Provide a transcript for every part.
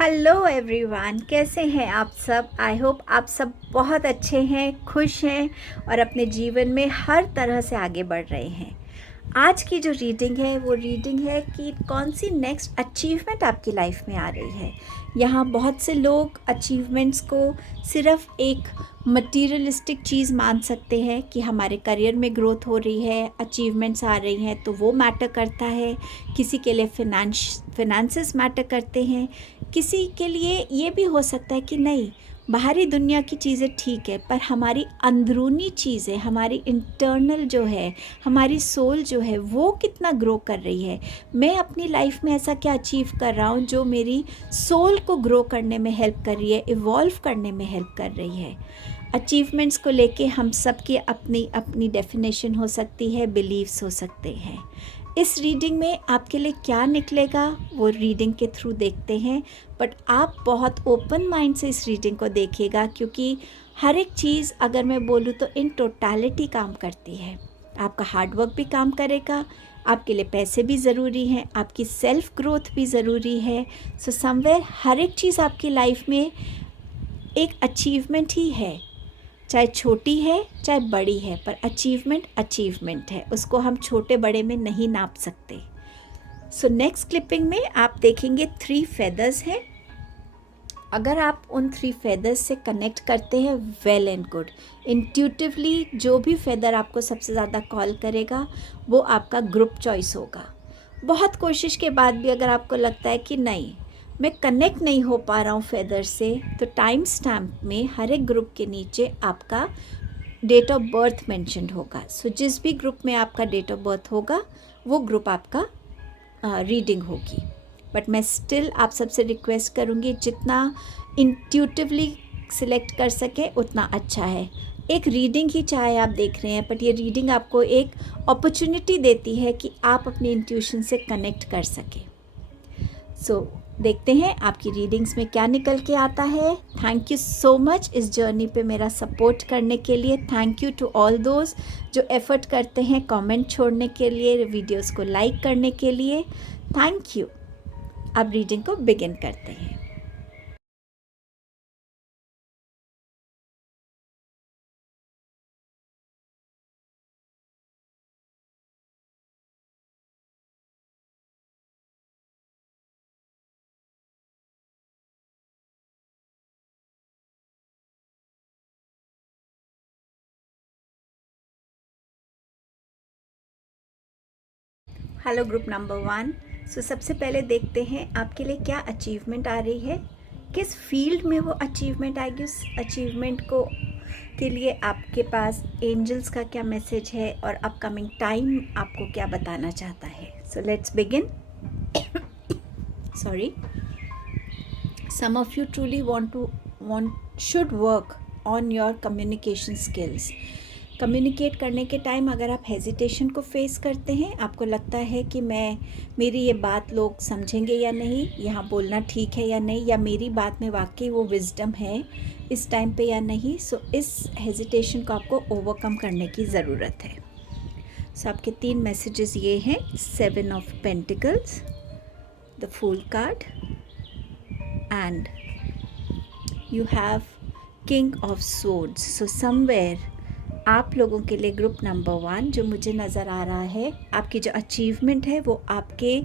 Hello everyone, कैसे हैं आप सब। आई होप आप सब बहुत अच्छे हैं, खुश हैं और अपने जीवन में हर तरह से आगे बढ़ रहे हैं। आज की जो रीडिंग है वो रीडिंग है कि कौन सी नेक्स्ट अचीवमेंट आपकी लाइफ में आ रही है। यहाँ बहुत से लोग अचीवमेंट्स को सिर्फ एक मटीरियलिस्टिक चीज़ मान सकते हैं कि हमारे करियर में ग्रोथ हो रही है, अचीवमेंट्स आ रही हैं तो वो मैटर करता है। किसी के लिए फिनेंसेस मैटर करते हैं, किसी के लिए ये भी हो सकता है कि नहीं, बाहरी दुनिया की चीज़ें ठीक है पर हमारी अंदरूनी चीज़ें, हमारी इंटरनल जो है, हमारी सोल जो है वो कितना ग्रो कर रही है। मैं अपनी लाइफ में ऐसा क्या अचीव कर रहा हूँ जो मेरी सोल को ग्रो करने में हेल्प कर रही है, इवॉल्व करने में हेल्प कर रही है। अचीवमेंट्स को लेके हम सब की अपनी अपनी डेफिनेशन हो सकती है, बिलीव्स हो सकते हैं। इस रीडिंग में आपके लिए क्या निकलेगा वो रीडिंग के थ्रू देखते हैं, बट आप बहुत ओपन माइंड से इस रीडिंग को देखिएगा क्योंकि हर एक चीज़ अगर मैं बोलूँ तो इन टोटलिटी काम करती है। आपका हार्डवर्क भी काम करेगा, आपके लिए पैसे भी ज़रूरी हैं, आपकी सेल्फ ग्रोथ भी ज़रूरी है। सो समवेयर हर एक चीज़ आपकी लाइफ में एक अचीवमेंट ही है, चाहे छोटी है चाहे बड़ी है, पर अचीवमेंट अचीवमेंट है, उसको हम छोटे बड़े में नहीं नाप सकते। सो नेक्स्ट क्लिपिंग में आप देखेंगे 3 फेदर्स हैं। अगर आप उन 3 फेदर्स से कनेक्ट करते हैं, वेल एंड गुड। इंट्यूटिवली जो भी फेदर आपको सबसे ज़्यादा कॉल करेगा वो आपका ग्रुप चॉइस होगा। बहुत कोशिश के बाद भी अगर आपको लगता है कि नहीं, मैं कनेक्ट नहीं हो पा रहा हूँ फेदर से, तो टाइम स्टैम्प में हर एक ग्रुप के नीचे आपका डेट ऑफ बर्थ मेंशन्ड होगा। सो जिस भी ग्रुप में आपका डेट ऑफ बर्थ होगा वो ग्रुप आपका रीडिंग होगी। बट मैं स्टिल आप सबसे रिक्वेस्ट करूँगी जितना इंट्यूटिवली सिलेक्ट कर सके उतना अच्छा है। एक रीडिंग ही चाहे आप देख रहे हैं, बट ये रीडिंग आपको एक अपॉर्चुनिटी देती है कि आप अपनी इंट्यूशन से कनेक्ट कर सकें। सो देखते हैं आपकी रीडिंग्स में क्या निकल के आता है। थैंक यू सो मच इस जर्नी पे मेरा सपोर्ट करने के लिए। Thank you to all those जो एफर्ट करते हैं कमेंट छोड़ने के लिए, वीडियोस को लाइक करने के लिए। Thank you. अब रीडिंग को बिगिन करते हैं। Hello group number 1। सो सबसे पहले देखते हैं आपके लिए क्या अचीवमेंट आ रही है, किस फील्ड में वो अचीवमेंट आएगी। उस अचीवमेंट को के लिए आपके पास एंजल्स का क्या मैसेज है और अपकमिंग टाइम आपको क्या बताना चाहता है। So let's begin. Sorry, some of you truly should work on your communication skills। Communicate करने के टाइम अगर आप हेजिटेशन को फेस करते हैं, आपको लगता है कि मेरी ये बात लोग समझेंगे या नहीं, यहाँ बोलना ठीक है या नहीं, या मेरी बात में वाकई वो विजडम है इस टाइम पे या नहीं। सो इस हेजिटेशन को आपको ओवरकम करने की ज़रूरत है। सो आपके 3 मैसेजेस ये हैं, 7 of pentacles, the fool card, and you have king of swords। so somewhere आप लोगों के लिए ग्रुप नंबर 1 जो मुझे नज़र आ रहा है, आपकी जो अचीवमेंट है वो आपके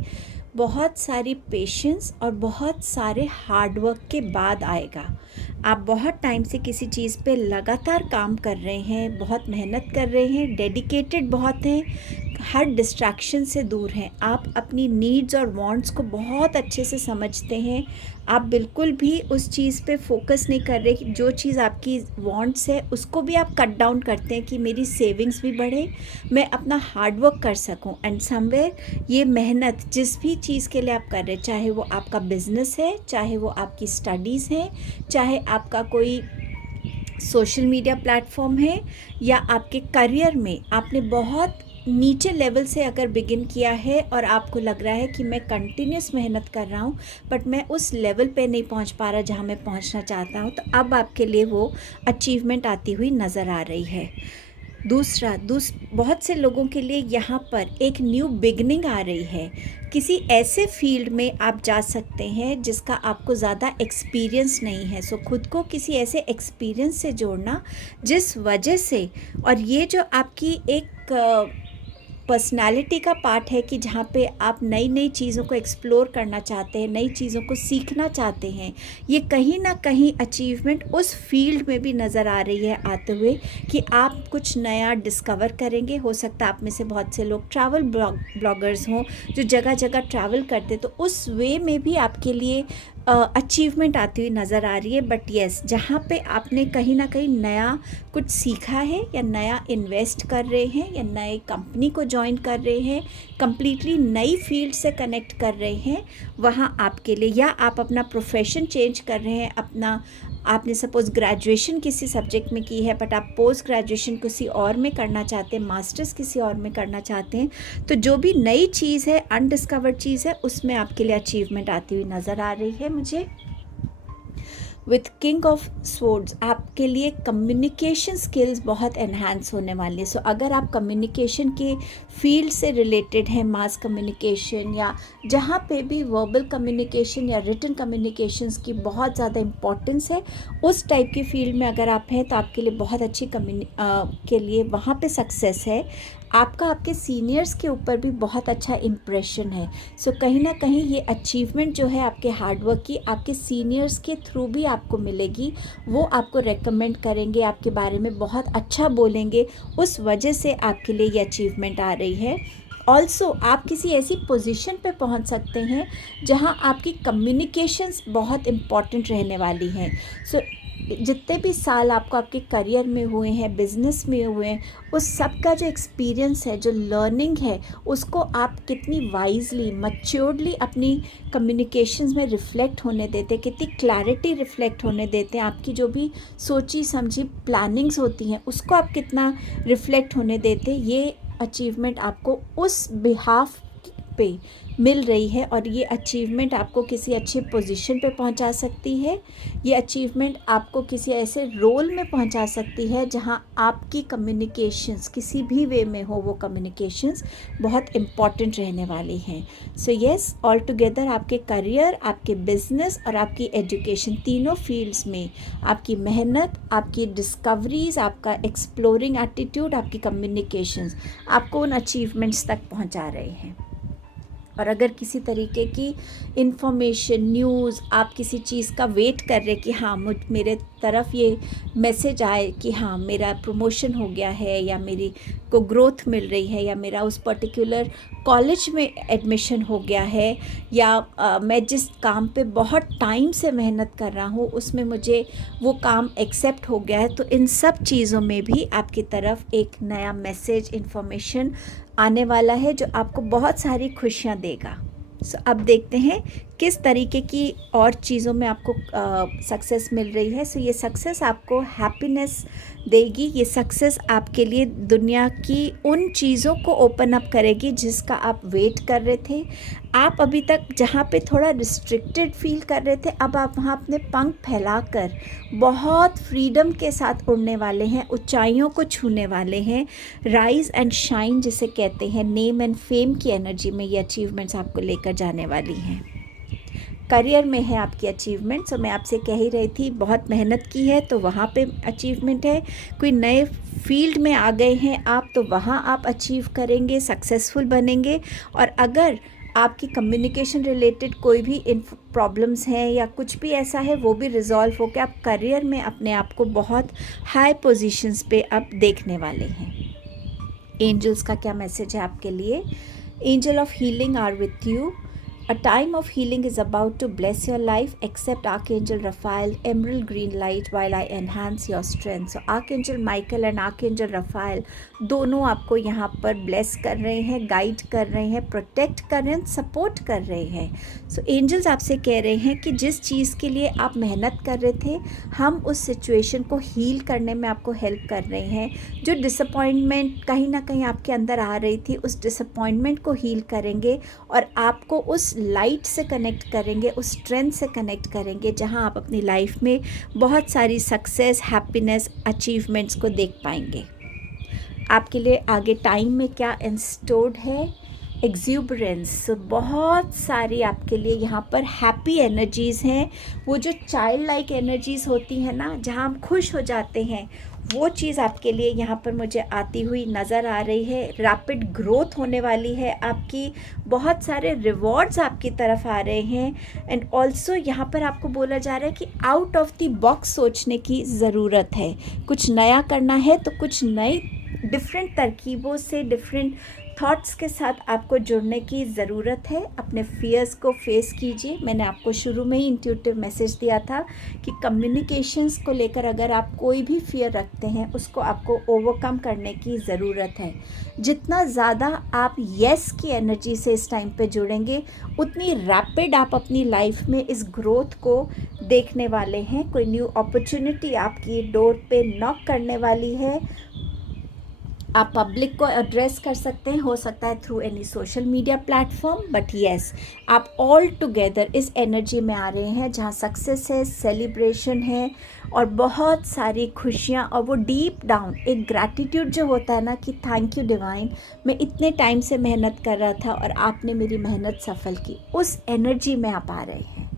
बहुत सारी पेशेंस और बहुत सारे हार्डवर्क के बाद आएगा। आप बहुत टाइम से किसी चीज़ पे लगातार काम कर रहे हैं, बहुत मेहनत कर रहे हैं, डेडिकेटेड बहुत हैं, हर डिस्ट्रैक्शन से दूर हैं। आप अपनी नीड्स और वांट्स को बहुत अच्छे से समझते हैं। आप बिल्कुल भी उस चीज़ पे फोकस नहीं कर रहे कि जो चीज़ आपकी वांट्स है उसको भी आप कट डाउन करते हैं कि मेरी सेविंग्स भी बढ़े, मैं अपना हार्डवर्क कर सकूं। एंड समवेयर ये मेहनत जिस भी चीज़ के लिए आप कर रहे हैं, चाहे वो आपका बिजनेस है, चाहे वो आपकी स्टडीज़ हैं, चाहे आपका कोई सोशल मीडिया प्लेटफॉर्म है, या आपके करियर में आपने बहुत नीचे लेवल से अगर बिगिन किया है और आपको लग रहा है कि मैं कंटिन्यूस मेहनत कर रहा हूँ बट मैं उस लेवल पे नहीं पहुँच पा रहा जहाँ मैं पहुँचना चाहता हूँ, तो अब आपके लिए वो अचीवमेंट आती हुई नज़र आ रही है। दूसरा बहुत से लोगों के लिए यहाँ पर एक न्यू बिगनिंग आ रही है। किसी ऐसे फील्ड में आप जा सकते हैं जिसका आपको ज़्यादा एक्सपीरियंस नहीं है। सो खुद को किसी ऐसे एक्सपीरियंस से जोड़ना जिस वजह से, और ये जो आपकी एक पर्सनालिटी का पार्ट है कि जहाँ पे आप नई नई चीज़ों को एक्सप्लोर करना चाहते हैं, नई चीज़ों को सीखना चाहते हैं, ये कहीं ना कहीं अचीवमेंट उस फील्ड में भी नज़र आ रही है आते हुए कि आप कुछ नया डिस्कवर करेंगे। हो सकता है आप में से बहुत से लोग ट्रैवल ब्लॉगर्स हों जो जगह जगह ट्रैवल करते, तो उस वे में भी आपके लिए अचीवमेंट आती हुई नज़र आ रही है। बट येस, जहाँ पे आपने कहीं ना कहीं नया कुछ सीखा है या नया इन्वेस्ट कर रहे हैं या नए कंपनी को ज्वाइन कर रहे हैं, कंप्लीटली नई फील्ड से कनेक्ट कर रहे हैं, वहाँ आपके लिए, या आप अपना प्रोफेशन चेंज कर रहे हैं, आपने सपोज़ ग्रेजुएशन किसी सब्जेक्ट में की है बट आप पोस्ट ग्रेजुएशन किसी और में करना चाहते हैं, मास्टर्स किसी और में करना चाहते हैं, तो जो भी नई चीज़ है, अनडिस्कवर्ड चीज़ है, उसमें आपके लिए अचीवमेंट आती हुई नज़र आ रही है मुझे। विथ किंग ऑफ स्वॉर्ड्स आपके लिए कम्युनिकेशन स्किल्स बहुत एनहांस होने वाली है। सो अगर आप कम्युनिकेशन के फील्ड से रिलेटेड हैं, मास कम्युनिकेशन या जहाँ पे भी वर्बल कम्युनिकेशन या रिटन कम्युनिकेशंस की बहुत ज़्यादा इम्पोर्टेंस है, उस टाइप की फील्ड में अगर आप हैं तो आपके लिए बहुत अच्छी के लिए वहाँ पे सक्सेस है। आपका आपके सीनियर्स के ऊपर भी बहुत अच्छा इम्प्रेशन है। सो कहीं ना कहीं ये अचीवमेंट जो है आपके हार्डवर्क की, आपके सीनियर्स के थ्रू भी आपको मिलेगी। वो आपको रेकमेंड करेंगे, आपके बारे में बहुत अच्छा बोलेंगे, उस वजह से आपके लिए ये अचीवमेंट आ रही है। ऑल्सो आप किसी ऐसी पोजीशन पे पहुंच सकते हैं जहां आपकी कम्युनिकेशंस बहुत इम्पॉर्टेंट रहने वाली हैं। सो जितने भी साल आपको आपके करियर में हुए हैं, बिजनेस में हुए हैं, उस सब का जो एक्सपीरियंस है, जो लर्निंग है, उसको आप कितनी वाइजली, मैच्योर्डली अपनी कम्युनिकेशंस में रिफ्लेक्ट होने देते, कितनी क्लैरिटी रिफ्लेक्ट होने देते हैं, आपकी जो भी सोची समझी प्लानिंग्स होती हैं उसको आप कितना रिफ्लेक्ट होने देते, ये अचीवमेंट आपको उस बिहाफ पे मिल रही है। और ये अचीवमेंट आपको किसी अच्छे पोजीशन पे पहुंचा सकती है। ये अचीवमेंट आपको किसी ऐसे रोल में पहुंचा सकती है जहां आपकी कम्युनिकेशंस किसी भी वे में हो, वो कम्युनिकेशंस बहुत इम्पॉर्टेंट रहने वाली हैं। सो येस, ऑल टुगेदर आपके करियर, आपके बिजनेस और आपकी एजुकेशन, तीनों फील्ड्स में आपकी मेहनत, आपकी डिस्कवरीज, आपका एक्सप्लोरिंग एटीट्यूड, आपकी कम्युनिकेशंस आपको उन अचीवमेंट्स तक पहुंचा रहे हैं। और अगर किसी तरीके की इन्फॉर्मेशन, न्यूज़, आप किसी चीज़ का वेट कर रहे कि हाँ मेरे तरफ ये मैसेज आए कि हाँ मेरा प्रमोशन हो गया है, या मेरी को ग्रोथ मिल रही है, या मेरा उस पर्टिकुलर कॉलेज में एडमिशन हो गया है, या मैं जिस काम पे बहुत टाइम से मेहनत कर रहा हूँ उसमें मुझे वो काम एक्सेप्ट हो गया है, तो इन सब चीज़ों में भी आपकी तरफ एक नया मैसेज, इन्फॉर्मेशन आने वाला है जो आपको बहुत सारी खुशियाँ देगा। सो अब देखते हैं किस तरीके की और चीज़ों में आपको सक्सेस मिल रही है। सो ये सक्सेस आपको हैप्पीनेस देगी। ये सक्सेस आपके लिए दुनिया की उन चीज़ों को ओपन अप करेगी जिसका आप वेट कर रहे थे। आप अभी तक जहाँ पे थोड़ा रिस्ट्रिक्टेड फील कर रहे थे, अब आप वहाँ अपने पंख फैलाकर बहुत फ्रीडम के साथ उड़ने वाले हैं, ऊंचाइयों को छूने वाले हैं। राइज एंड शाइन जिसे कहते हैं, नेम एंड फेम की एनर्जी में ये अचीवमेंट्स आपको लेकर जाने वाली हैं। करियर में है आपकी अचीवमेंट, सो मैं आपसे कह ही रही थी बहुत मेहनत की है तो वहाँ पे अचीवमेंट है। कोई नए फील्ड में आ गए हैं आप तो वहाँ आप अचीव करेंगे, सक्सेसफुल बनेंगे। और अगर आपकी कम्युनिकेशन रिलेटेड कोई भी प्रॉब्लम्स हैं या कुछ भी ऐसा है, वो भी रिजॉल्व होकर आप करियर में अपने आप को बहुत हाई पोजीशंस पे अब देखने वाले हैं। एंजल्स का क्या मैसेज है आपके लिए? Angel of healing are with you. A time of healing is about to bless your life. Accept Archangel Raphael emerald green light while I enhance your strength. So Archangel Michael and Archangel Raphael दोनों आपको यहाँ पर bless कर रहे हैं, guide कर रहे हैं, प्रोटेक्ट कर रहे हैं, सपोर्ट कर रहे हैं। सो एंजल्स आपसे कह रहे हैं कि जिस चीज़ के लिए आप मेहनत कर रहे थे, हम उस सिचुएशन को हील करने में आपको हेल्प कर रहे हैं। जो डिसअपॉइंटमेंट कहीं ना कहीं आपके अंदर आ रही थी, उस डिसअपॉइंटमेंट को हील करेंगे और आपको उस लाइट से कनेक्ट करेंगे, उस स्ट्रेंथ से कनेक्ट करेंगे जहां आप अपनी लाइफ में बहुत सारी सक्सेस, हैप्पीनेस, अचीवमेंट्स को देख पाएंगे। आपके लिए आगे टाइम में क्या इंस्टोर्ड है, एक्सूबरेंस, बहुत सारी आपके लिए यहाँ पर हैप्पी एनर्जीज़ हैं। वो जो चाइल्ड लाइक एनर्जीज़ होती हैं ना, जहाँ हम खुश हो जाते हैं, वो चीज़ आपके लिए यहाँ पर मुझे आती हुई नज़र आ रही है। रैपिड ग्रोथ होने वाली है आपकी, बहुत सारे रिवॉर्ड्स आपकी तरफ आ रहे हैं। एंड ऑल्सो यहाँ पर आपको बोला जा रहा है कि आउट ऑफ द बॉक्स सोचने की ज़रूरत है। कुछ नया करना है तो कुछ नई डिफरेंट तरकीबों से, डिफरेंट थॉट्स के साथ आपको जुड़ने की ज़रूरत है। अपने फियर्स को फेस कीजिए। मैंने आपको शुरू में ही इंट्यूटिव मैसेज दिया था कि कम्युनिकेशंस को लेकर अगर आप कोई भी फियर रखते हैं, उसको आपको ओवरकम करने की ज़रूरत है। जितना ज़्यादा आप येस की एनर्जी से इस टाइम पे जुड़ेंगे, उतनी रैपिड आप अपनी लाइफ में इस ग्रोथ को देखने वाले हैं। कोई न्यू अपॉर्चुनिटी आपकी डोर पे नॉक करने वाली है। आप पब्लिक को एड्रेस कर सकते हैं, हो सकता है through any social media platform, but yes, आप ऑल टुगेदर इस एनर्जी में आ रहे हैं जहाँ सक्सेस है, सेलिब्रेशन है और बहुत सारी खुशियाँ। और वो डीप डाउन एक ग्रैटिट्यूड जो होता है ना कि थैंक यू डिवाइन, मैं इतने टाइम से मेहनत कर रहा था और आपने मेरी मेहनत सफल की, उस एनर्जी में आप आ रहे हैं।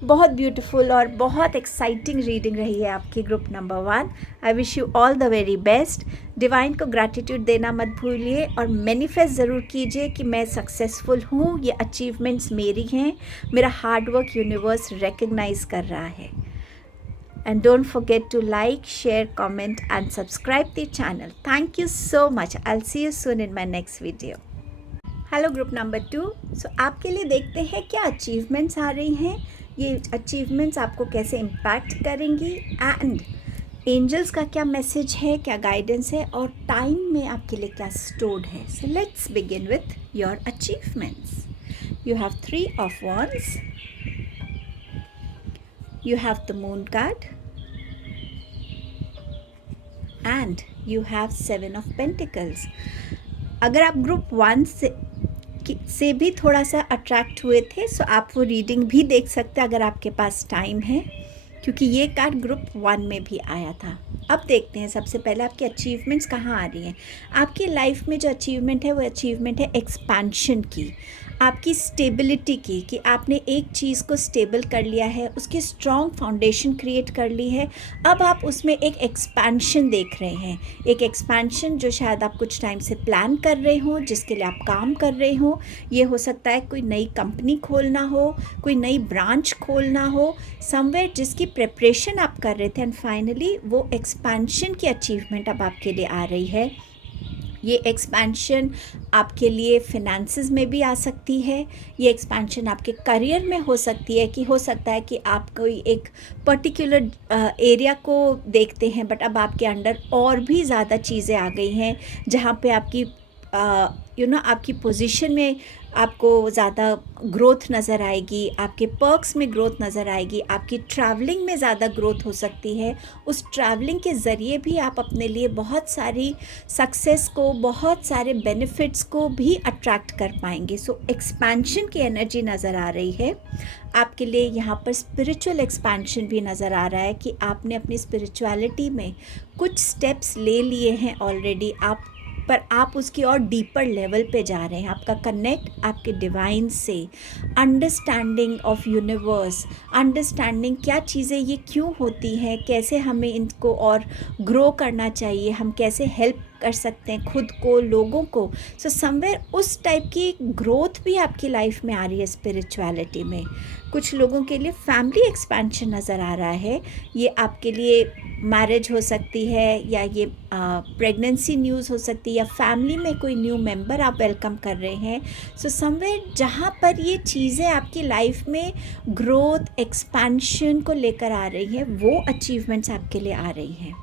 बहुत ब्यूटीफुल और बहुत एक्साइटिंग रीडिंग रही है आपकी group number 1। I wish you all the very best. Divine को ग्रैटिट्यूड देना मत भूलिए और मैनिफेस्ट ज़रूर कीजिए कि मैं सक्सेसफुल हूँ, ये अचीवमेंट्स मेरी हैं, मेरा हार्डवर्क यूनिवर्स रिकग्नाइज कर रहा है। And don't forget to like, share, comment and subscribe the channel. Thank you so much. I'll see you soon in my next video. Hello group number 2। सो आपके लिए देखते हैं क्या अचीवमेंट्स आ रही हैं, ये अचीवमेंट्स आपको कैसे इम्पैक्ट करेंगी एंड एंजल्स का क्या मैसेज है, क्या गाइडेंस है और टाइम में आपके लिए क्या स्टोर्ड है। So let's begin with your achievements. You have 3 of Wands, you have the Moon card and you have 7 of Pentacles। अगर आप ग्रुप 1 से भी थोड़ा सा अट्रैक्ट हुए थे, सो आप वो रीडिंग भी देख सकते हैं अगर आपके पास टाइम है, क्योंकि ये कार्ड ग्रुप 1 में भी आया था। अब देखते हैं सबसे पहले आपकी अचीवमेंट्स कहाँ आ रही हैं। आपकी लाइफ में जो अचीवमेंट है वो अचीवमेंट है एक्सपेंशन की, आपकी स्टेबिलिटी की, कि आपने एक चीज़ को स्टेबल कर लिया है, उसकी स्ट्रॉन्ग फाउंडेशन क्रिएट कर ली है। अब आप उसमें एक एक्सपेंशन देख रहे हैं, एक एक्सपेंशन जो शायद आप कुछ टाइम से प्लान कर रहे हो, जिसके लिए आप काम कर रहे हो। ये हो सकता है कोई नई कंपनी खोलना हो, कोई नई ब्रांच खोलना हो समवेयर, जिसकी प्रिपरेशन आप कर रहे थे एंड फाइनली वो एक्सपेंशन की अचीवमेंट अब आपके लिए आ रही है। ये एक्सपेंशन आपके लिए फिनेंसेस में भी आ सकती है, ये एक्सपेंशन आपके करियर में हो सकती है, कि हो सकता है कि आप कोई एक पर्टिकुलर एरिया को देखते हैं बट अब आपके अंडर और भी ज़्यादा चीज़ें आ गई हैं, जहाँ पे आपकी आपकी पोजीशन में आपको ज़्यादा ग्रोथ नज़र आएगी, आपके पर्क्स में ग्रोथ नज़र आएगी, आपकी ट्रैवलिंग में ज़्यादा ग्रोथ हो सकती है। उस ट्रैवलिंग के ज़रिए भी आप अपने लिए बहुत सारी सक्सेस को, बहुत सारे बेनिफिट्स को भी अट्रैक्ट कर पाएंगे। सो एक्सपेंशन की एनर्जी नज़र आ रही है आपके लिए। यहाँ पर स्पिरिचुअल एक्सपेंशन भी नज़र आ रहा है कि आपने अपनी स्पिरिचुअलिटी में कुछ स्टेप्स ले लिए हैं ऑलरेडी, पर आप उसकी और डीपर लेवल पे जा रहे हैं। आपका कनेक्ट आपके डिवाइन से, अंडरस्टैंडिंग ऑफ यूनिवर्स, अंडरस्टैंडिंग क्या चीज़ें ये क्यों होती हैं, कैसे हमें इनको और ग्रो करना चाहिए, हम कैसे हेल्प कर सकते हैं खुद को, लोगों को। सो समवेयर उस टाइप की ग्रोथ भी आपकी लाइफ में आ रही है स्पिरिचुअलिटी में। कुछ लोगों के लिए फैमिली एक्सपेंशन नज़र आ रहा है। ये आपके लिए मैरिज हो सकती है, या ये प्रेगनेंसी न्यूज़ हो सकती है, या फैमिली में कोई न्यू मेंबर आप वेलकम कर रहे हैं। सो समवेयर जहाँ पर ये चीज़ें आपकी लाइफ में ग्रोथ, एक्सपेंशन को लेकर आ रही है, वो अचीवमेंट्स आपके लिए आ रही हैं।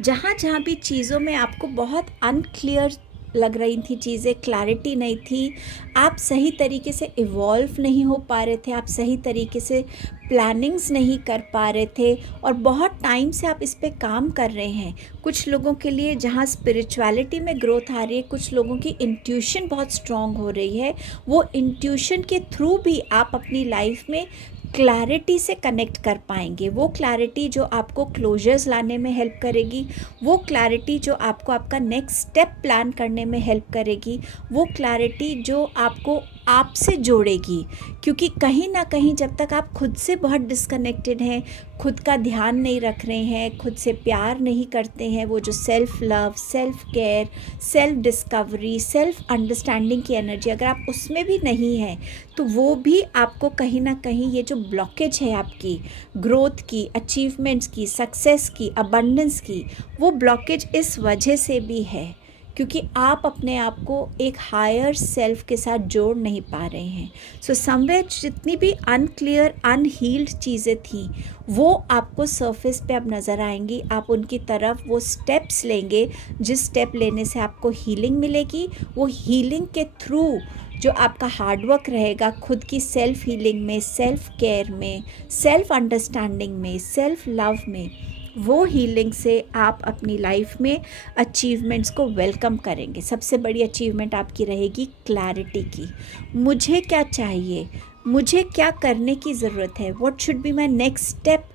जहाँ जहाँ भी चीज़ों में आपको बहुत अनक्लियर लग रही थी चीज़ें, क्लैरिटी नहीं थी, आप सही तरीके से इवॉल्व नहीं हो पा रहे थे, आप सही तरीके से प्लानिंग्स नहीं कर पा रहे थे और बहुत टाइम से आप इस पे काम कर रहे हैं। कुछ लोगों के लिए जहाँ स्पिरिचुअलिटी में ग्रोथ आ रही है, कुछ लोगों की इंट्यूशन बहुत स्ट्रॉन्ग हो रही है, वो इंट्यूशन के थ्रू भी आप अपनी लाइफ में क्लैरिटी से कनेक्ट कर पाएंगे। वो क्लैरिटी जो आपको क्लोजर्स लाने में हेल्प करेगी, वो क्लैरिटी जो आपको आपका नेक्स्ट स्टेप प्लान करने में हेल्प करेगी, वो क्लैरिटी जो आपको आपसे जोड़ेगी। क्योंकि कहीं ना कहीं जब तक आप खुद से बहुत डिस्कनेक्टेड हैं, खुद का ध्यान नहीं रख रहे हैं, खुद से प्यार नहीं करते हैं, वो जो self love, self care, self discovery, self understanding की एनर्जी अगर आप उसमें भी नहीं हैं, तो वो भी आपको कहीं ना कहीं ये जो ब्लॉकेज है आपकी ग्रोथ की, अचीवमेंट्स की, सक्सेस की, अबंडेंस की, वो ब्लॉकेज इस वजह से भी है क्योंकि आप अपने आप को एक हायर सेल्फ के साथ जोड़ नहीं पा रहे हैं। सो समवेयर जितनी भी अनक्लियर, अनहील्ड चीज़ें थी, वो आपको सरफेस पे अब नज़र आएंगी। आप उनकी तरफ वो स्टेप्स लेंगे जिस स्टेप लेने से आपको हीलिंग मिलेगी। वो हीलिंग के थ्रू जो आपका हार्डवर्क रहेगा खुद की सेल्फ हीलिंग में, सेल्फ केयर में, सेल्फ अंडरस्टैंडिंग में, सेल्फ लव में, वो हीलिंग से आप अपनी लाइफ में अचीवमेंट्स को वेलकम करेंगे। सबसे बड़ी अचीवमेंट आपकी रहेगी क्लैरिटी की। मुझे क्या चाहिए, मुझे क्या करने की ज़रूरत है, what should be my next step.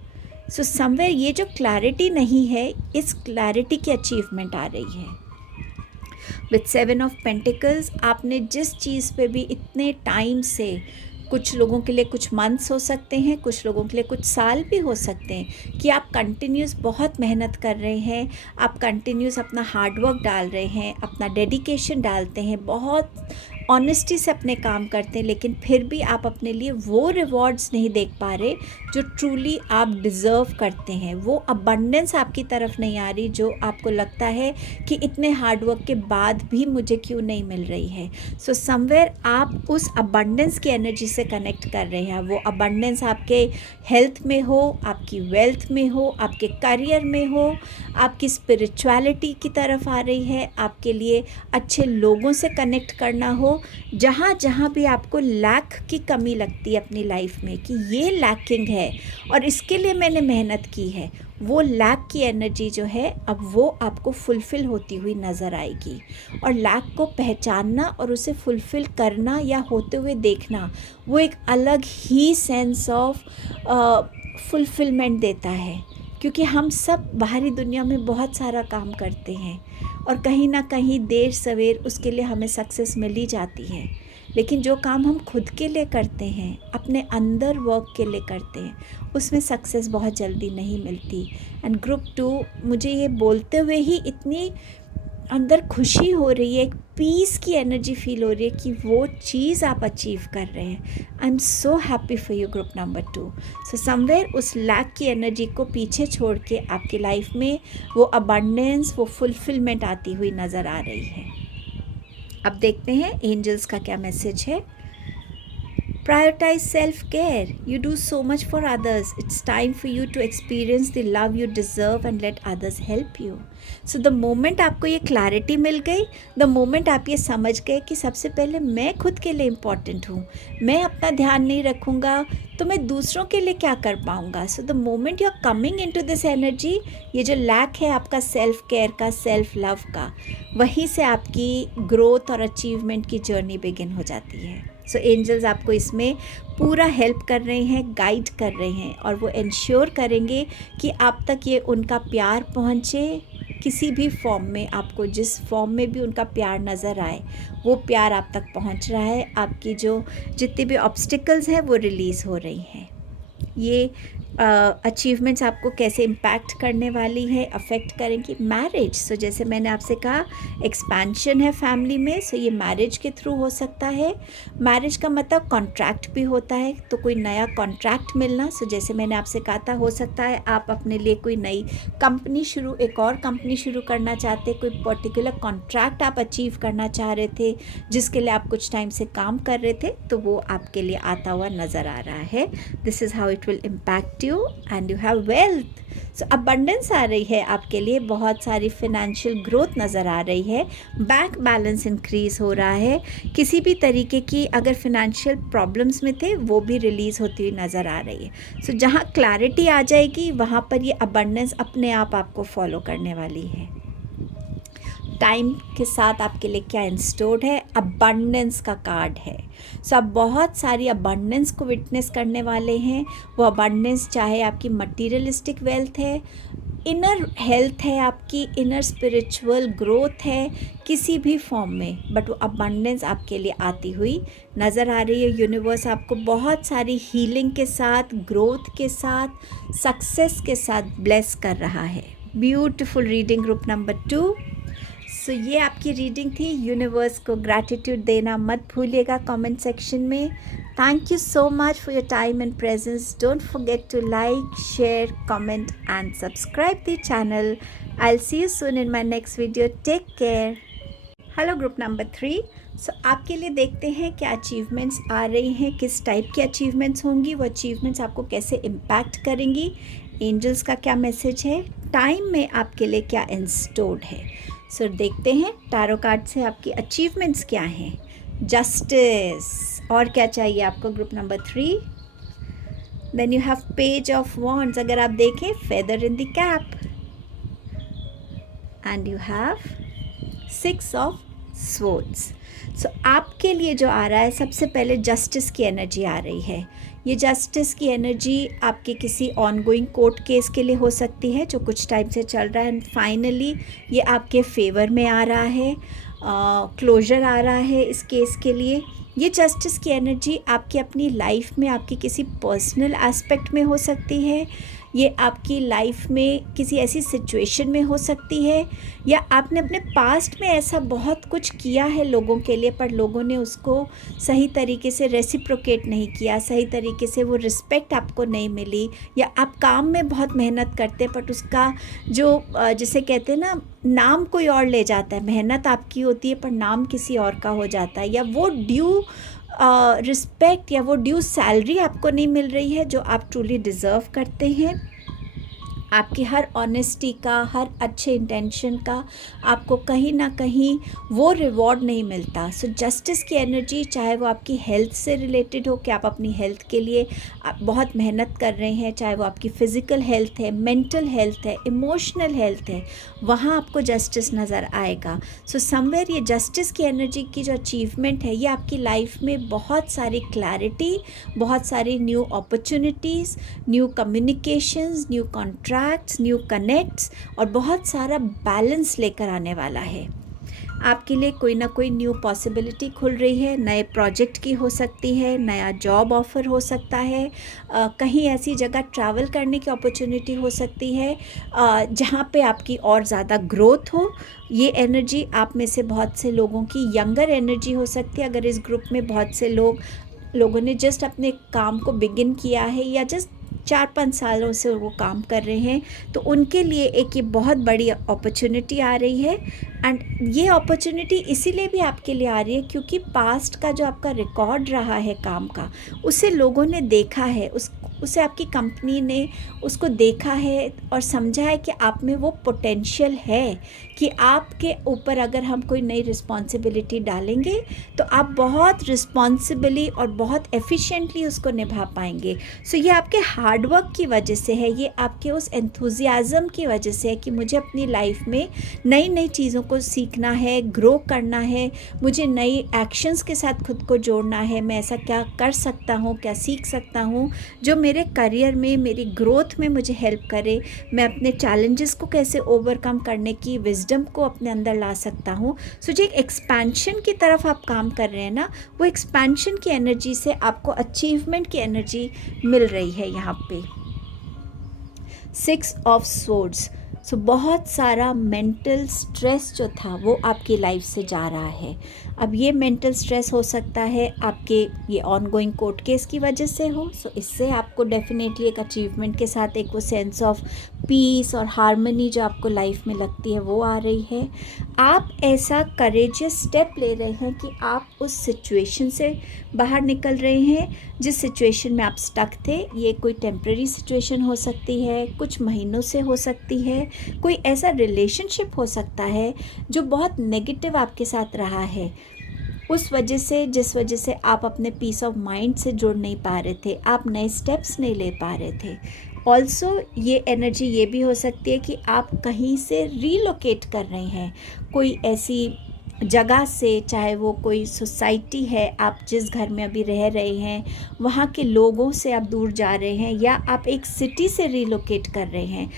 So somewhere ये जो क्लैरिटी नहीं है, इस क्लैरिटी की अचीवमेंट आ रही है। विथ 7 ऑफ पेंटिकल्स, आपने जिस चीज़ पे भी इतने टाइम से, कुछ लोगों के लिए कुछ मंथ्स हो सकते हैं, कुछ लोगों के लिए कुछ साल भी हो सकते हैं, कि आप कंटिन्यूस बहुत मेहनत कर रहे हैं, आप कंटिन्यूस अपना हार्डवर्क डाल रहे हैं, अपना डेडिकेशन डालते हैं, बहुत ऑनेस्टी से अपने काम करते हैं, लेकिन फिर भी आप अपने लिए वो रिवॉर्ड्स नहीं देख पा रहे जो ट्रूली आप डिज़र्व करते हैं। वो अबंडेंस आपकी तरफ नहीं आ रही जो आपको लगता है कि इतने हार्डवर्क के बाद भी मुझे क्यों नहीं मिल रही है। सो समवेयर आप उस अबंडेंस की एनर्जी से कनेक्ट कर रहे हैं। वो अबंडेंस आपके हेल्थ में हो, आपकी वेल्थ में हो, आपके करियर में हो, आपकी स्पिरिचुअलिटी की तरफ आ रही है, आपके लिए अच्छे लोगों से कनेक्ट करना हो। जहाँ जहाँ भी आपको लैक की कमी लगती है अपनी लाइफ में कि ये लैकिंग है और इसके लिए मैंने मेहनत की है, वो लैक की एनर्जी जो है अब वो आपको फुलफ़िल होती हुई नज़र आएगी। और लैक को पहचानना और उसे फुलफ़िल करना या होते हुए देखना, वो एक अलग ही सेंस ऑफ फुलफ़िलमेंट देता है। क्योंकि हम सब बाहरी दुनिया में बहुत सारा काम करते हैं और कहीं ना कहीं देर सवेर उसके लिए हमें सक्सेस मिल ही जाती है, लेकिन जो काम हम खुद के लिए करते हैं, अपने अंदर वर्क के लिए करते हैं, उसमें सक्सेस बहुत जल्दी नहीं मिलती। एंड ग्रुप 2, मुझे ये बोलते हुए ही इतनी अंदर खुशी हो रही है, एक पीस की एनर्जी फील हो रही है कि वो चीज़ आप अचीव कर रहे हैं। I am so happy for you group number 2। So somewhere उस लैक की एनर्जी को पीछे छोड़ के आपकी लाइफ में वो अबंडेंस, वो फुलफिलमेंट आती हुई नज़र आ रही है। अब देखते हैं एंजल्स का क्या मैसेज है। Prioritize self-care. You do so much for others. It's time for you to experience the love you deserve and let others help you. So the moment आपको ये clarity मिल गई, the moment आप ये समझ गए कि सबसे पहले मैं खुद के लिए important हूँ, मैं अपना ध्यान नहीं रखूँगा तो मैं दूसरों के लिए क्या कर पाऊँगा। So the moment you are coming into this energy, ये जो lack है आपका self care का, self love का, वहीं से आपकी growth और achievement की journey begin हो जाती है। सो एंजल्स आपको इसमें पूरा हेल्प कर रहे हैं, गाइड कर रहे हैं, और वो इंश्योर करेंगे कि आप तक ये उनका प्यार पहुँचे किसी भी फॉर्म में। आपको जिस फॉर्म में भी उनका प्यार नज़र आए, वो प्यार आप तक पहुँच रहा है। आपकी जो जितने भी ऑब्स्टिकल्स हैं वो रिलीज़ हो रही हैं। ये अचीवमेंट्स आपको कैसे इम्पैक्ट करने वाली है, अफेक्ट करेंगी मैरिज। सो जैसे मैंने आपसे कहा, एक्सपेंशन है फैमिली में, सो ये मैरिज के थ्रू हो सकता है। मैरिज का मतलब कॉन्ट्रैक्ट भी होता है, तो कोई नया कॉन्ट्रैक्ट मिलना। सो जैसे मैंने आपसे कहा था, हो सकता है आप अपने लिए कोई नई कंपनी एक और कंपनी शुरू करना चाहते, कोई पर्टिकुलर कॉन्ट्रैक्ट आप अचीव करना चाह रहे थे जिसके लिए आप कुछ टाइम से काम कर रहे थे, तो वो आपके लिए आता हुआ नज़र आ रहा है। This is how it will impact you and you have wealth. So abundance आ रही है आपके लिए, बहुत सारी financial growth नज़र आ रही है, बैंक बैलेंस इंक्रीज़ हो रहा है, किसी भी तरीके की अगर financial problems में थे वो भी रिलीज़ होती हुई नज़र आ रही है। So जहाँ clarity आ जाएगी वहाँ पर ये abundance अपने आप आपको फॉलो करने वाली है। टाइम के साथ आपके लिए क्या इंस्टोर्ड है। अबंडेंस का कार्ड है। सो आप बहुत सारी अबंडेंस को विटनेस करने वाले हैं। वो अबंडेंस चाहे आपकी मटीरियलिस्टिक वेल्थ है, इनर हेल्थ है, आपकी इनर स्पिरिचुअल ग्रोथ है, किसी भी फॉर्म में, बट वो अबंडेंस आपके लिए आती हुई नज़र आ रही है। यूनिवर्स आपको बहुत सारी हीलिंग के साथ, ग्रोथ के साथ, सक्सेस के साथ ब्लेस कर रहा है। Beautiful reading group number 2। सो ये आपकी रीडिंग थी। यूनिवर्स को ग्रैटिट्यूड देना मत भूलिएगा कमेंट सेक्शन में। Thank you so much for your time and presence. Don't forget to like, share, comment and subscribe the channel. I'll see you soon in my next video. Take care. Hello group number 3। सो आपके लिए देखते हैं क्या achievements आ रही हैं, किस type की achievements होंगी, वो अचीवमेंट्स आपको कैसे इम्पैक्ट करेंगी, एंजल्स का क्या मैसेज है, टाइम में आपके लिए क्या इंस्टोर्ड है। सो देखते हैं टैरो कार्ड से आपकी अचीवमेंट्स क्या हैं। जस्टिस, और क्या चाहिए आपको group number 3। Then you have page of wands, अगर आप देखें feather in the cap, and you have 6 of swords. So आपके लिए जो आ रहा है, सबसे पहले जस्टिस की एनर्जी आ रही है। ये जस्टिस की एनर्जी आपके किसी ऑनगोइंग कोर्ट केस के लिए हो सकती है जो कुछ टाइम से चल रहा है, एंड फाइनली ये आपके फेवर में आ रहा है, क्लोजर आ रहा है इस केस के लिए। ये जस्टिस की एनर्जी आपकी अपनी लाइफ में, आपकी किसी पर्सनल एस्पेक्ट में हो सकती है, ये आपकी लाइफ में किसी ऐसी सिचुएशन में हो सकती है, या आपने अपने पास्ट में ऐसा बहुत कुछ किया है लोगों के लिए, पर लोगों ने उसको सही तरीके से रेसिप्रोकेट नहीं किया, सही तरीके से वो रिस्पेक्ट आपको नहीं मिली, या आप काम में बहुत मेहनत करते बट उसका जो जिसे कहते हैं ना, नाम कोई और ले जाता है। मेहनत आपकी होती है पर नाम किसी और का हो जाता है, या वो ड्यू रिस्पेक्ट या वो ड्यू सैलरी आपको नहीं मिल रही है जो आप ट्रूली डिज़र्व करते हैं। आपकी हर ऑनेस्टी का, हर अच्छे इंटेंशन का आपको कहीं ना कहीं वो रिवॉर्ड नहीं मिलता। सो जस्टिस की एनर्जी, चाहे वो आपकी हेल्थ से रिलेटेड हो कि आप अपनी हेल्थ के लिए आप बहुत मेहनत कर रहे हैं, चाहे वो आपकी फ़िज़िकल हेल्थ है, मेंटल हेल्थ है, इमोशनल हेल्थ है, वहाँ आपको जस्टिस नज़र आएगा। सो समवेयर ये जस्टिस की एनर्जी की जो अचीवमेंट है, ये आपकी लाइफ में बहुत सारी क्लैरिटी, बहुत सारी new opportunities, new communications, new contracts, new connects और बहुत सारा बैलेंस लेकर आने वाला है। आपके लिए कोई ना कोई न्यू पॉसिबिलिटी खुल रही है, नए प्रोजेक्ट की हो सकती है, नया जॉब ऑफ़र हो सकता है, कहीं ऐसी जगह ट्रैवल करने की अपॉर्चुनिटी हो सकती है जहाँ पे आपकी और ज़्यादा ग्रोथ हो। ये एनर्जी आप में से बहुत से लोगों की यंगर एनर्जी हो सकती है। अगर इस ग्रुप में बहुत से लोगों ने जस्ट अपने काम को बिगिन किया है या जस्ट 4-5 सालों से वो काम कर रहे हैं, तो उनके लिए एक ये बहुत बड़ी अपॉर्चुनिटी आ रही है। एंड ये अपॉर्चुनिटी इसीलिए भी आपके लिए आ रही है क्योंकि पास्ट का जो आपका रिकॉर्ड रहा है काम का, उसे लोगों ने देखा है, उसे आपकी कंपनी ने उसको देखा है और समझा है कि आप में वो पोटेंशियल है कि आपके ऊपर अगर हम कोई नई रिस्पॉन्सिबिलिटी डालेंगे तो आप बहुत रिस्पॉन्सिबली और बहुत एफिशिएंटली उसको निभा पाएंगे। सो ये आपके हार्डवर्क की वजह से है, ये आपके उस एंथुजियाज़म की वजह से है कि मुझे अपनी लाइफ में नई नई चीज़ों को सीखना है, ग्रो करना है, मुझे नई एक्शंस के साथ खुद को जोड़ना है। मैं ऐसा क्या कर सकता हूँ, क्या सीख सकता हूँ जो मेरे करियर में, मेरी ग्रोथ में मुझे हेल्प करे। मैं अपने चैलेंजेस को कैसे ओवरकम करने की विजडम को अपने अंदर ला सकता हूँ। सो जो एक एक्सपेंशन की तरफ आप काम कर रहे हैं ना, वो एक्सपेंशन की एनर्जी से आपको अचीवमेंट की एनर्जी मिल रही है यहाँ पे। 6 ऑफ स्वॉर्ड्स। सो बहुत सारा मेंटल स्ट्रेस जो था वो आपकी लाइफ से जा रहा है। अब ये मेंटल स्ट्रेस हो सकता है आपके ये ऑनगोइंग कोर्ट केस की वजह से हो। सो इससे आपको डेफिनेटली एक अचीवमेंट के साथ एक वो सेंस ऑफ पीस और हार्मनी जो आपको लाइफ में लगती है वो आ रही है। आप ऐसा करेजियस स्टेप ले रहे हैं कि आप उस सिचुएशन से बाहर निकल रहे हैं जिस सिचुएशन में आप स्टक थे। ये कोई टेम्प्रेरी सिचुएशन हो सकती है, कुछ महीनों से हो सकती है, कोई ऐसा रिलेशनशिप हो सकता है जो बहुत नेगेटिव आपके साथ रहा है, उस वजह से जिस वजह से आप अपने पीस ऑफ माइंड से जुड़ नहीं पा रहे थे, आप नए स्टेप्स नहीं ले पा रहे थे। ऑल्सो ये एनर्जी ये भी हो सकती है कि आप कहीं से रीलोकेट कर रहे हैं, कोई ऐसी जगह से, चाहे वो कोई सोसाइटी है, आप जिस घर में अभी रह रहे हैं वहाँ के लोगों से आप दूर जा रहे हैं, या आप एक सिटी से रीलोकेट कर रहे हैं,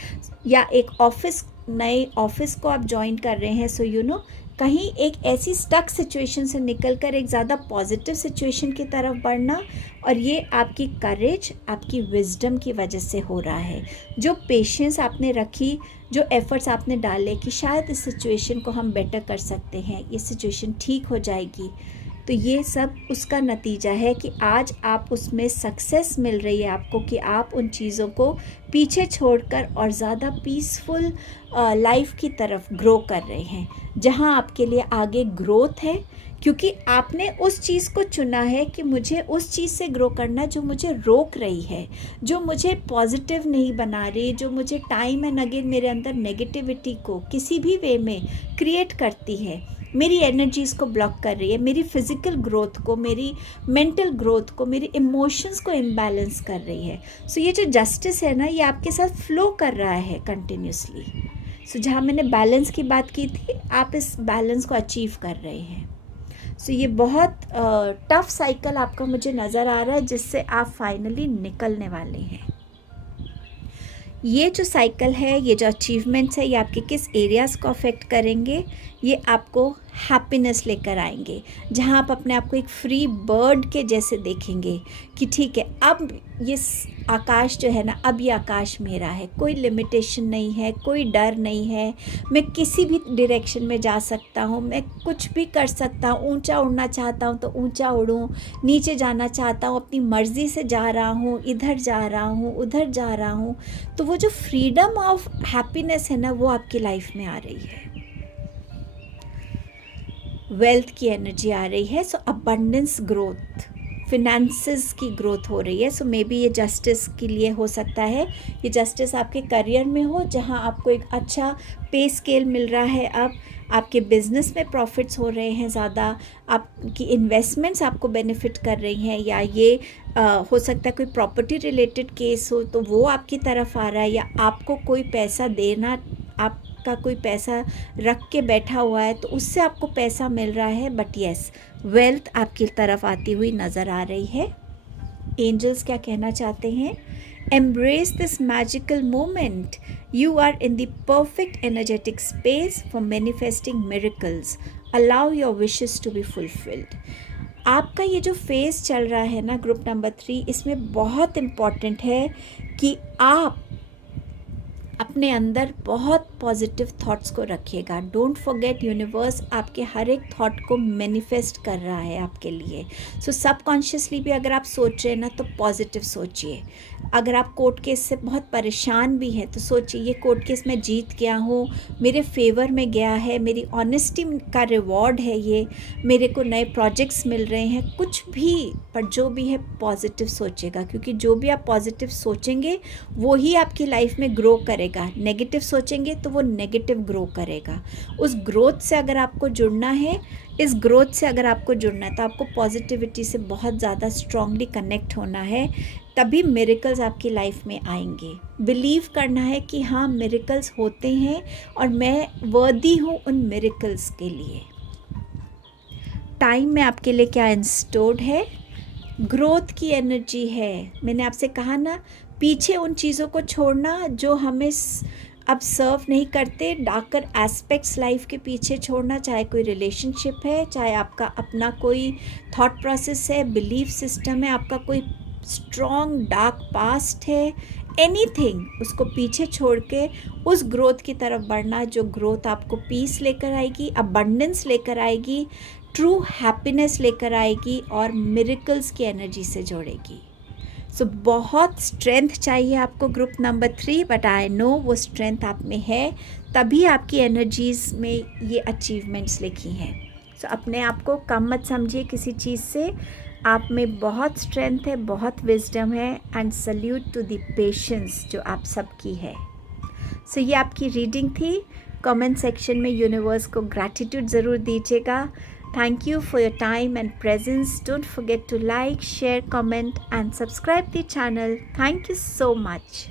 या एक ऑफिस, नए ऑफिस को आप ज्वाइन कर रहे हैं। सो यू नो, कहीं एक ऐसी स्टक सिचुएशन से निकलकर एक ज़्यादा पॉजिटिव सिचुएशन की तरफ बढ़ना, और ये आपकी करेज, आपकी विजडम की वजह से हो रहा है। जो पेशेंस आपने रखी, जो एफर्ट्स आपने डाले कि शायद इस सिचुएशन को हम बेटर कर सकते हैं, ये सिचुएशन ठीक हो जाएगी, तो ये सब उसका नतीजा है कि आज आप उसमें सक्सेस मिल रही है आपको, कि आप उन चीज़ों को पीछे छोड़कर और ज़्यादा पीसफुल लाइफ की तरफ ग्रो कर रहे हैं, जहां आपके लिए आगे ग्रोथ है, क्योंकि आपने उस चीज़ को चुना है कि मुझे उस चीज़ से ग्रो करना जो मुझे रोक रही है, जो मुझे पॉजिटिव नहीं बना रही, जो मुझे टाइम एंड अगेन मेरे अंदर नेगेटिविटी को किसी भी वे में क्रिएट करती है, मेरी एनर्जीज़ को ब्लॉक कर रही है, मेरी फिज़िकल ग्रोथ को, मेरी मेंटल ग्रोथ को, मेरी इमोशंस को इम्बैलेंस कर रही है। सो ये जो जस्टिस है ना, ये आपके साथ फ्लो कर रहा है कंटिन्यूसली। सो जहाँ मैंने बैलेंस की बात की थी, आप इस बैलेंस को अचीव कर रहे हैं। सो ये बहुत टफ साइकिल आपका मुझे नज़र आ रहा है, जिससे आप फाइनली निकलने वाले हैं। ये जो साइकिल है, ये जो अचीवमेंट्स है, ये आपके किस एरियाज़ को अफेक्ट करेंगे? ये आपको हैप्पीनेस लेकर आएंगे, जहाँ आप अपने आप को एक फ्री बर्ड के जैसे देखेंगे कि ठीक है, अब ये आकाश जो है ना, अब ये आकाश मेरा है, कोई लिमिटेशन नहीं है, कोई डर नहीं है, मैं किसी भी डायरेक्शन में जा सकता हूँ, मैं कुछ भी कर सकता हूँ, ऊंचा उड़ना चाहता हूँ तो ऊंचा उड़ूँ, नीचे जाना चाहता हूँ अपनी मर्ज़ी से जा रहा हूँ, इधर जा रहा हूँ, उधर जा रहा हूँ। तो वो जो फ्रीडम ऑफ हैप्पीनेस है ना, वो आपकी लाइफ में आ रही है। वेल्थ की एनर्जी आ रही है, सो अबंडेंस ग्रोथ, फिनेंसेस की ग्रोथ हो रही है। सो मे बी ये जस्टिस के लिए हो सकता है, ये जस्टिस आपके करियर में हो, जहां आपको एक अच्छा पे स्केल मिल रहा है, अब आपके बिजनेस में प्रॉफिट्स हो रहे हैं ज़्यादा, आपकी इन्वेस्टमेंट्स आपको बेनिफिट कर रही हैं, या ये हो सकता है कोई प्रॉपर्टी रिलेटेड केस हो तो वो आपकी तरफ आ रहा है, या आपको कोई पैसा देना, आपका कोई पैसा रख के बैठा हुआ है तो उससे आपको पैसा मिल रहा है। बट यस, वेल्थ आपकी तरफ आती हुई नज़र आ रही है। एंजल्स क्या कहना चाहते हैं? Embrace this magical moment. You are in the perfect energetic space for manifesting miracles. Allow your wishes to be fulfilled. आपका ये जो फेज चल रहा है ना, ग्रुप नंबर 3, इसमें बहुत इम्पॉर्टेंट है कि आप अपने अंदर बहुत पॉजिटिव थॉट्स को रखिएगा। डोंट फॉरगेट, यूनिवर्स आपके हर एक थॉट को मैनिफेस्ट कर रहा है आपके लिए। सो सबकॉन्शियसली भी अगर आप सोच रहे हैं ना, तो पॉजिटिव सोचिए। अगर आप कोर्ट केस से बहुत परेशान भी हैं तो सोचिए, ये कोर्ट केस मैं जीत गया हूँ, मेरे फेवर में गया है, मेरी ऑनेस्टी का रिवॉर्ड है, ये मेरे को नए प्रोजेक्ट्स मिल रहे हैं, कुछ भी, पर जो भी है पॉजिटिव सोचिएगा, क्योंकि जो भी आप पॉजिटिव सोचेंगे वो ही आपकी लाइफ में ग्रो करेगा। नेगेटिव सोचेंगे तो वो नेगेटिव ग्रो करेगा। उस ग्रोथ से अगर आपको जुड़ना है, इस ग्रोथ से अगर आपको जुड़ना है, तो आपको पॉजिटिविटी से बहुत ज़्यादा स्ट्रांगली कनेक्ट होना है, तभी मिरेकल्स आपकी लाइफ में आएंगे। बिलीव करना है कि हाँ, मिरेकल्स होते हैं और मैं वर्दी हूँ उन मिरेकल्स के लिए। टाइम में आपके लिए क्या इंस्टोर्ड है? ग्रोथ की एनर्जी है। मैंने आपसे कहा ना, पीछे उन चीज़ों को छोड़ना जो हमें अब सर्व नहीं करते, डार्कर एस्पेक्ट्स लाइफ के पीछे छोड़ना, चाहे कोई रिलेशनशिप है, चाहे आपका अपना कोई थॉट प्रोसेस है, बिलीफ सिस्टम है, आपका कोई स्ट्रॉन्ग डार्क पास्ट है, एनीथिंग, उसको पीछे छोड़ के उस ग्रोथ की तरफ बढ़ना, जो ग्रोथ आपको पीस लेकर आएगी, अबंडेंस लेकर आएगी, ट्रू हैप्पीनेस लेकर आएगी और मिरेकल्स की एनर्जी से जोड़ेगी। सो बहुत स्ट्रेंथ चाहिए आपको group number 3, but I know वो स्ट्रेंथ आप में है, तभी आपकी एनर्जीज़ में ये अचीवमेंट्स लिखी हैं। सो अपने आप को कम मत समझिए किसी चीज़ से, आप में बहुत स्ट्रेंथ है, बहुत विजडम है, and salute to the patience जो आप सबकी है। सो ये आपकी रीडिंग थी। कमेंट सेक्शन में यूनिवर्स को ग्रैटिट्यूड ज़रूर दीजिएगा। Thank you for your time and presence. Don't forget to like, share, comment and subscribe the channel. Thank you so much.